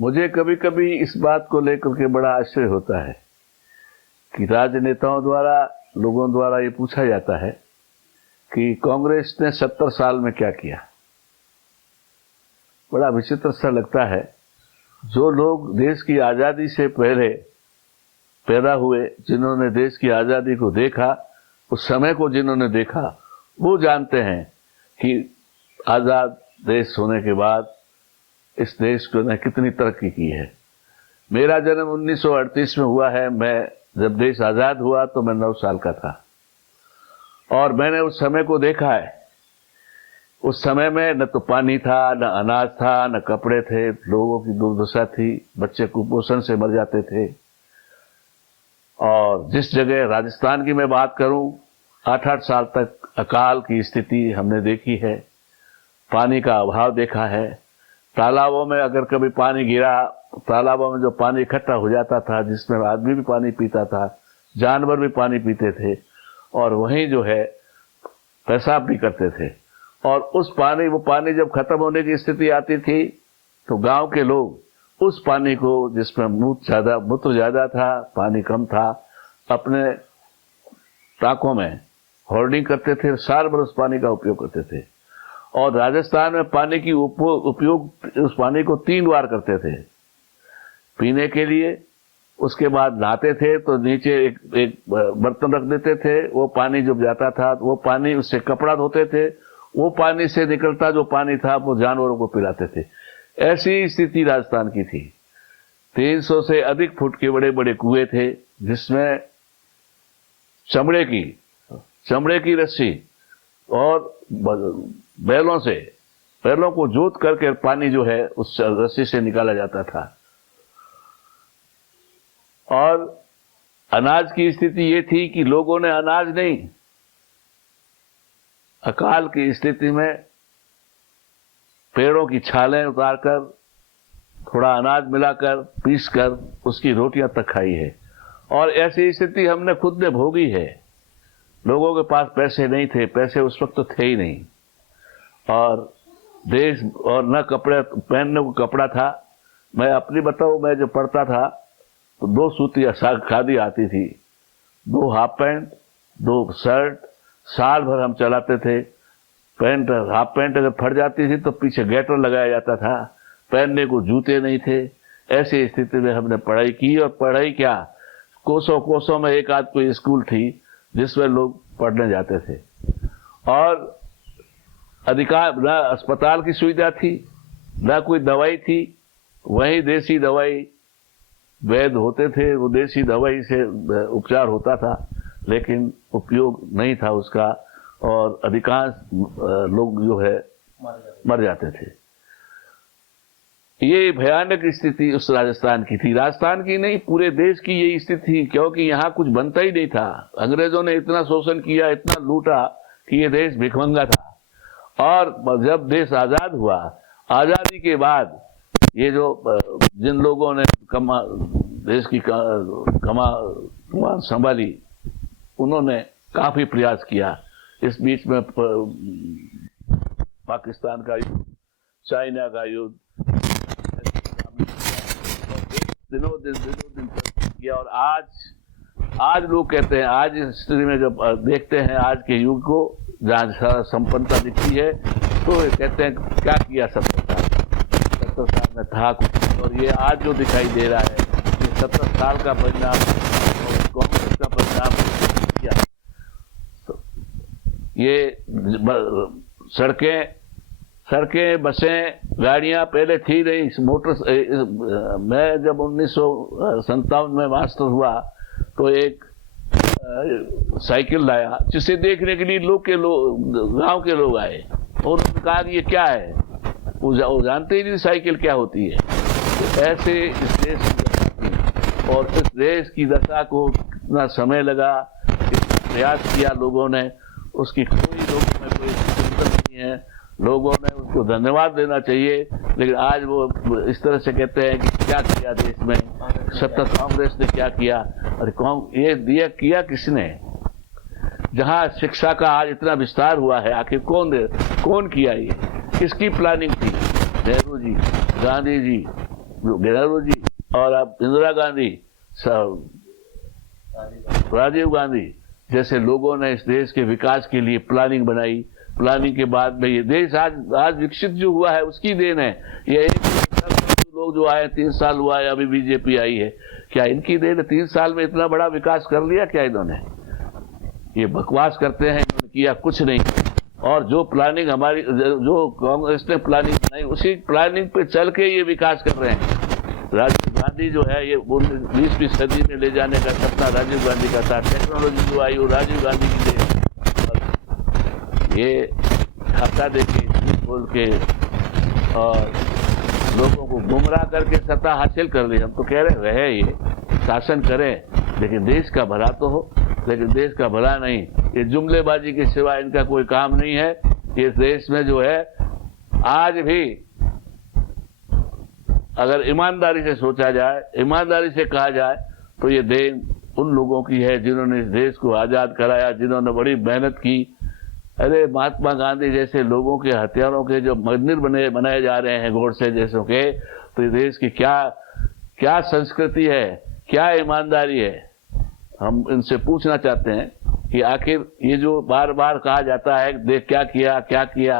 मुझे कभी कभी इस बात को लेकर के बड़ा आश्चर्य होता है कि राजनेताओं द्वारा, लोगों द्वारा ये पूछा जाता है कि कांग्रेस ने 70 साल में क्या किया। बड़ा विचित्र सा लगता है। जो लोग देश की आजादी से पहले पैदा हुए, जिन्होंने देश की आजादी को देखा, उस समय को जिन्होंने देखा, वो जानते हैं कि आजाद देश होने के बाद इस देश को ने कितनी तरक्की की है। मेरा जन्म 1938 में हुआ है। मैं जब देश आजाद हुआ तो मैं 9 साल का था और मैंने उस समय को देखा है। उस समय में न तो पानी था, न अनाज था, न कपड़े थे, लोगों की दुर्दशा थी, बच्चे कुपोषण से मर जाते थे। और जिस जगह राजस्थान की मैं बात करूं, 8-8 साल तक अकाल की स्थिति हमने देखी है, पानी का अभाव देखा है। तालाबों में अगर कभी पानी गिरा, तालाबों में जो पानी इकट्ठा हो जाता था, जिसमें आदमी भी पानी पीता था, जानवर भी पानी पीते थे और वहीं जो है पेशाब भी करते थे। और वो पानी जब खत्म होने की स्थिति आती थी तो गांव के लोग उस पानी को, जिसमें मूत्र ज्यादा था, पानी कम था, अपने टांकों में होर्डिंग करते थे, साल भर उस पानी का उपयोग करते थे। और राजस्थान में पानी की उपयोग उस पानी को 3 बार करते थे। पीने के लिए, उसके बाद नहाते थे तो नीचे एक बर्तन रख देते थे, वो पानी जब जाता था वो पानी, उससे कपड़ा धोते थे, वो पानी से निकलता जो पानी था वो जानवरों को पिलाते थे। ऐसी स्थिति राजस्थान की थी। 300 से अधिक फुट के बड़े बड़े कुएं थे, जिसमें चमड़े की रस्सी और बैलों को जोत करके पानी जो है उस रस्सी से निकाला जाता था। और अनाज की स्थिति ये थी कि लोगों ने अनाज नहीं, अकाल की स्थिति में पेड़ों की छालें उतारकर, थोड़ा अनाज मिलाकर, पीसकर उसकी रोटियां तक खाई है। और ऐसी स्थिति हमने खुद ने भोगी है। लोगों के पास पैसे नहीं थे, पैसे उस वक्त तो थे ही नहीं, और न कपड़े पहनने को कपड़ा था। मैं अपनी बताऊं, मैं जब पढ़ता था तो 2 सूती खादी आती थी, 2 हाफ पैंट, 2 शर्ट, साल भर हम चलाते थे। हाफ पैंट अगर फट जाती थी तो पीछे गैटर लगाया जाता था, पहनने को जूते नहीं थे। ऐसी स्थिति में हमने पढ़ाई की, और पढ़ाई क्या, कोसों में एक आध कोई स्कूल थी जिसमें लोग पढ़ने जाते थे। और अधिकार न अस्पताल की सुविधा थी, न कोई दवाई थी। वही देसी दवाई वैद्य होते थे, वो देसी दवाई से उपचार होता था, लेकिन उपयोग नहीं था उसका, और अधिकांश लोग जो है मर जाते थे। ये भयानक स्थिति उस राजस्थान की थी। राजस्थान की नहीं, पूरे देश की यही स्थिति थी, क्योंकि यहाँ कुछ बनता ही नहीं था। अंग्रेजों ने इतना शोषण किया, इतना लूटा कि ये देश भिखमंगा था। और जब देश आजाद हुआ, आजादी के बाद ये जो जिन लोगों ने देश की कमान संभाली, उन्होंने काफी प्रयास किया। इस बीच में पाकिस्तान का युद्ध, चाइना का युद्ध, दिनों दिन किया। और आज लोग कहते हैं, आज इस स्थिति में जब देखते हैं आज के युग को, जहाँ संपन्नता दिखती है, तो कहते हैं क्या किया 70 साल में था कुछ, और ये आज जो दिखाई दे रहा है ये 70 साल का परिणाम और कांग्रेस का परिणाम किया। तो ये सड़कें, बसें, गाड़ियां पहले थी नहीं। मैं जब 1957 में मास्टर हुआ तो एक साइकिल लाया, जिसे देखने के लिए गांव के लोग आए, और उन्होंने कहा कि ये क्या है। वो जानते ही नहीं साइकिल क्या होती है। तो ऐसे इस देश की दशा थी, और इस देश की दशा को कितना समय लगा, कितना प्रयास किया लोगों ने, उसकी कोई लोगों में कोई चिंतन नहीं है। लोगों ने उसको धन्यवाद देना चाहिए, लेकिन आज वो इस तरह से कहते हैं कि क्या किया देश में, 70 कांग्रेस ने क्या किया। अरे ये दिया किया किसने? जहां शिक्षा का आज इतना विस्तार हुआ है, आखिर कौन किया? ये किसकी प्लानिंग थी? नेहरू जी, गांधी जी, नेहरू जी और अब इंदिरा गांधी, राजीव गांधी जैसे लोगों ने इस देश के विकास के लिए प्लानिंग बनाई। प्लानिंग के बाद में ये देश आज विकसित जो हुआ है उसकी देन है। ये लोग जो आए 3 साल हुआ है, अभी बीजेपी आई है, क्या इनकी देन है? 3 साल में इतना बड़ा विकास कर लिया क्या इन्होंने? ये बकवास करते हैं, इन्होंने किया कुछ नहीं। और जो प्लानिंग हमारी, जो कांग्रेस ने प्लानिंग बनाई, उसी प्लानिंग पे चल के ये विकास कर रहे हैं। राजीव गांधी जो है ये 20वीं सदी में ले जाने का सपना राजीव गांधी का था। टेक्नोलॉजी जो आई वो राजीव गांधी की देन। ये खाता देके बोल के और लोगों को गुमराह करके सत्ता हासिल कर ली। हम तो कह रहे ये शासन करें लेकिन देश का भला तो हो, लेकिन देश का भला नहीं, ये जुमलेबाजी के सिवा इनका कोई काम नहीं है। इस देश में जो है आज भी अगर ईमानदारी से सोचा जाए, ईमानदारी से कहा जाए तो ये देन उन लोगों की है जिन्होंने इस देश को आजाद कराया, जिन्होंने बड़ी मेहनत की। अरे महात्मा गांधी जैसे लोगों के हथियारों के जो मंदिर बनाए जा रहे हैं गोडसे जैसों के, तो इस देश की क्या संस्कृति है, क्या ईमानदारी है। हम इनसे पूछना चाहते हैं कि आखिर ये जो बार बार कहा जाता है देख क्या किया,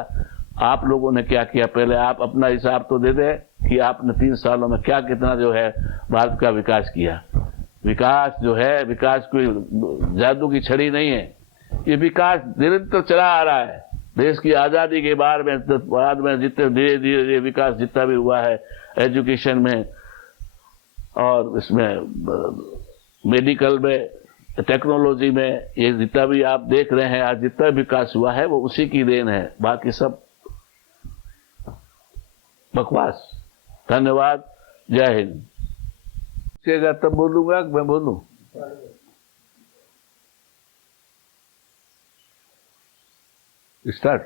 आप लोगों ने क्या किया? पहले आप अपना हिसाब तो दे दें कि आपने 3 सालों में कितना जो है भारत का विकास किया। विकास जो है, विकास कोई जादू की छड़ी नहीं है। ये विकास निरंतर चला आ रहा है। देश की आजादी के बाद में जितने धीरे धीरे विकास जितना भी हुआ है एजुकेशन में और इसमें मेडिकल में, टेक्नोलॉजी में, ये जितना भी आप देख रहे हैं आज जितना विकास हुआ है वो उसी की देन है। बाकी सब बकवास। धन्यवाद। जय हिंद। तब बोलूंगा मैं बोलूं? स्टार्ट।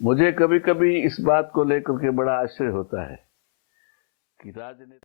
मुझे कभी कभी इस बात को लेकर के बड़ा आश्चर्य होता है कि राजनीति